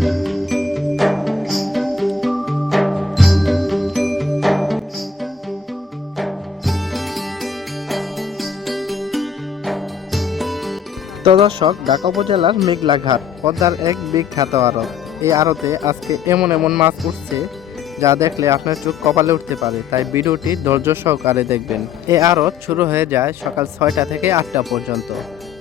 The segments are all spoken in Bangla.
তো দর্শক, ঢাকা উপজেলার মেঘলা ঘাট পদ্মার এক বিখ্যাত আড়ত। এই আড়তে আজকে এমন এমন মাছ উঠছে যা দেখলে আপনার চোখ কপালে উঠতে পারে, তাই ভিডিওটি ধৈর্য সহকারে দেখবেন। এই আড়ত শুরু হয়ে যায় সকাল 6টা থেকে 8টা পর্যন্ত।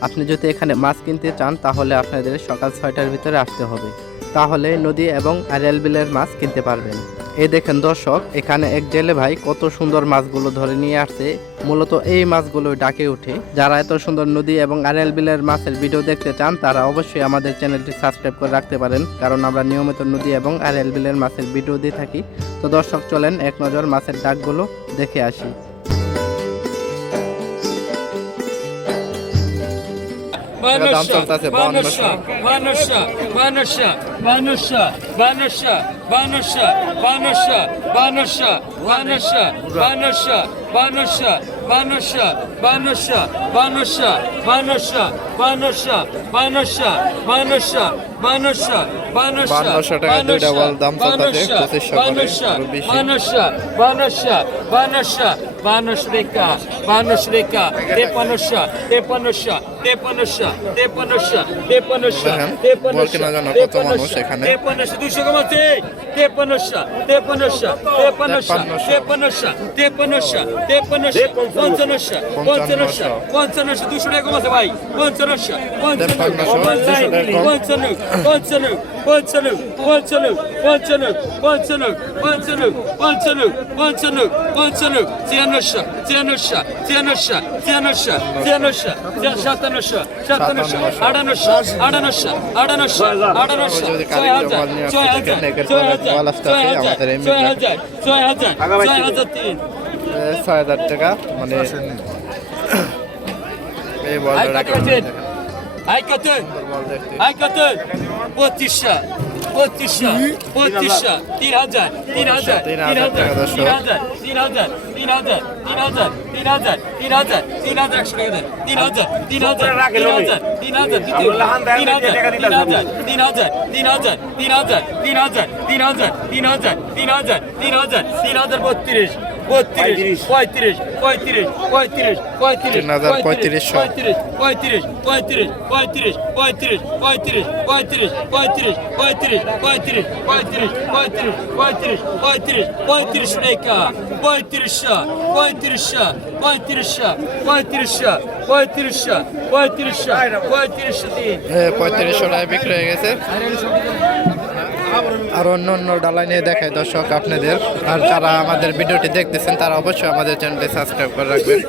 আপনি যদি এখানে মাছ কিনতে চান তাহলে আপনাদের সকাল 6টার ভিতরে আসতে হবে, তাহলে নদী এবং আড়িয়াল বিলের মাছ কিনতে পারবেন। এই দেখেন দর্শক, এখানে এক জেলে ভাই কত সুন্দর মাছগুলো ধরে নিয়ে আসছে। মূলত এই মাছগুলো ডাকে উঠে। যারা এত সুন্দর নদী এবং আড়িয়াল বিলের মাছের ভিডিও দেখতে চান তারা অবশ্যই আমাদের চ্যানেলটি সাবস্ক্রাইব করে রাখতে পারেন, কারণ আমরা নিয়মিত নদী এবং আড়িয়াল বিলের মাছের ভিডিও দিয়ে থাকি। তো দর্শক, চলেন এক নজর মাছের ডাকগুলো দেখে আসি। দাম চলতেছে 5200 টাকা দুইটা বল দাম চলতেছে 6000 টাকা মানে এই বলটা রাখেন। আই কত 2500 3000 বিক্রি হয়ে গেছে। আর অন্য অন্য ডালা নিয়ে দেখায় দর্শক আপনাদের। আর যারা আমাদের ভিডিওটি দেখতেছেন তারা অবশ্যই আমাদের চ্যানেলটি সাবস্ক্রাইব করে রাখবেন।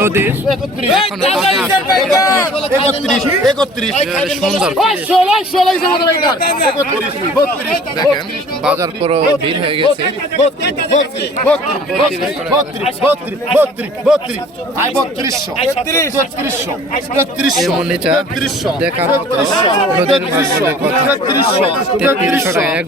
নদীর দেখেন বাজার পুরো ভিড় হয়ে গেছে। দেখার মতো নদীর মাছগুলোর কথা। 3300 টাকা এক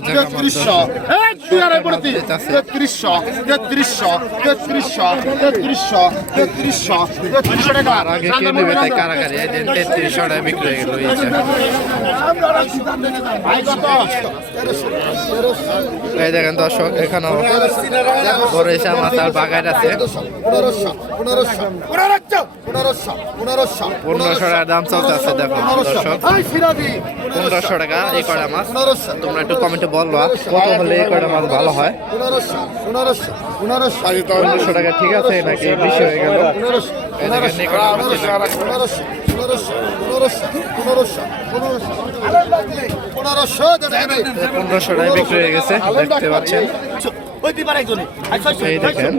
জায়গা আর আগে কেউ নেবে তাই কারাগারি 3300 টাকা বিক্রি হয়ে গেল। এই দেখেন দর্শক, এখানেও বড় এসা মাছ আর বাগান আছে। 1500 টাকা দাম চলতে আছে। দেখো দর্শক, 1500 টাকা এই কড়া মাছ। তোমরা একটু কমেন্টে বলবা কত হলে এই কড়া মাছ ভালো হয়। 1500 টাকা ঠিক আছে নাকি বেশি হয়ে গেল? 1500 টাকা বিক্রি হয়ে গেছে, দেখতে পাচ্ছেন। এই দেখেন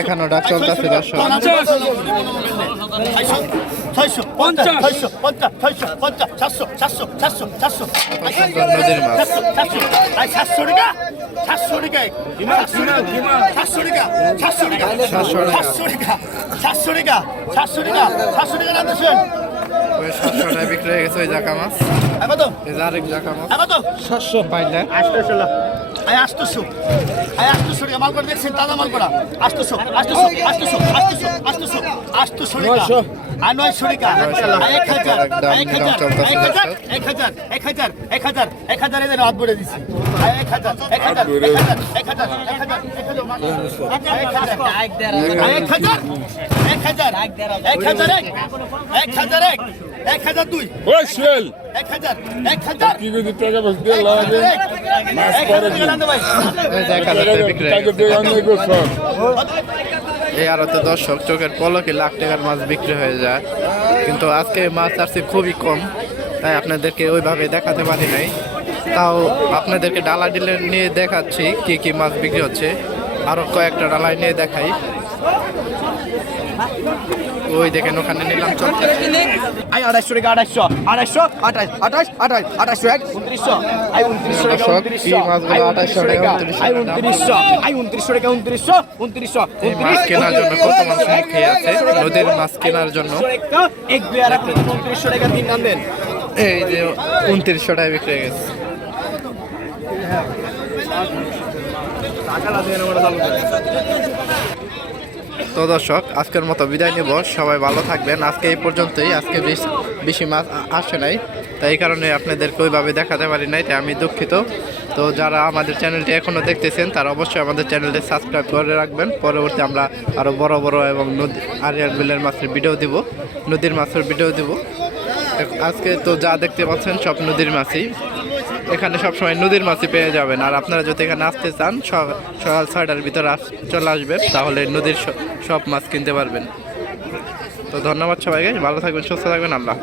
এখানে ডাক চলতেছে দর্শক। নদীর মাছ 700 টাকা বিক্রি হয়ে গেছে ওই জাকা মাছ। আরেক জাকা মাছ 700 পাইলে আয় 800 আয় 800 টাকা মাল করে দেখছেন তাজা মাল করা 800 800 800 800 800 টাকা আর 900 টাকা আয় 1000 1000 এদের হাত ভরে দিছি আয় 1000 1002 ওই সোহেল 1000 কি করে টাকা বস দিয়ে লাগে মাছ পরে এই যে 1000 টাকা বিক্রি হয়ে টাকা গেছে। দিয়ে অনেক বছর এই আড়তে দর্শক চোখের পলকে লাখ টাকার মাছ বিক্রি হয়ে যায়, কিন্তু আজকে মাছ আসছে খুবই কম, তাই আপনাদেরকে ওইভাবে দেখাতে পারি নাই। তাও আপনাদেরকে ডালা ডিলে নিয়ে দেখাচ্ছি কি কি মাছ বিক্রি হচ্ছে, আরো কয়েকটা ডালাই নিয়ে দেখাই। ওই দেখেন ওখানে নিলাম চলছে। আই 250 টাকা 250 250 28 28 29 আই 29 টাকা 29 এই মাছগুলো 28 টাকা 29 আই টাকা। 29 আই 29 টাকা 29 এই মাছ কেনার জন্য কত মানুষ মুখে আছে, নদীর মাছ কেনার জন্য। এক বিয়ার আপনি 29 টাকা দিন নাম দেন এই যে 2900 টাকায় বিক্রি হয়ে গেছে। তো দর্শক আজকের মতো বিদায় নেব, সবাই ভালো থাকবেন। আজকে এই পর্যন্তই, আজকে বেশি মাছ আসে নাই, তাই এই কারণে আপনাদেরকে ওইভাবে দেখাতে পারি নাই, তাই আমি দুঃখিত। তো যারা আমাদের চ্যানেলটি এখনও দেখতেছেন তারা অবশ্যই আমাদের চ্যানেলটি সাবস্ক্রাইব করে রাখবেন। পরবর্তী আমরা আরও বড় বড় এবং নদী আরিয়াল বিলের মাছের ভিডিও দিব, নদীর মাছের ভিডিও দিব। আজকে তো যা দেখতে পাচ্ছেন সব নদীর মাছই, এখানে সবসময় নদীর মাছই পেয়ে যাবেন। আর আপনারা যদি এখানে আসতে চান সকাল 6টার ভিতরে চলে আসবেন, তাহলে নদীর সব মাছ কিনতে পারবেন। তো ধন্যবাদ সবাইকে, ভালো থাকবেন, সুস্থ থাকবেন, আল্লাহ।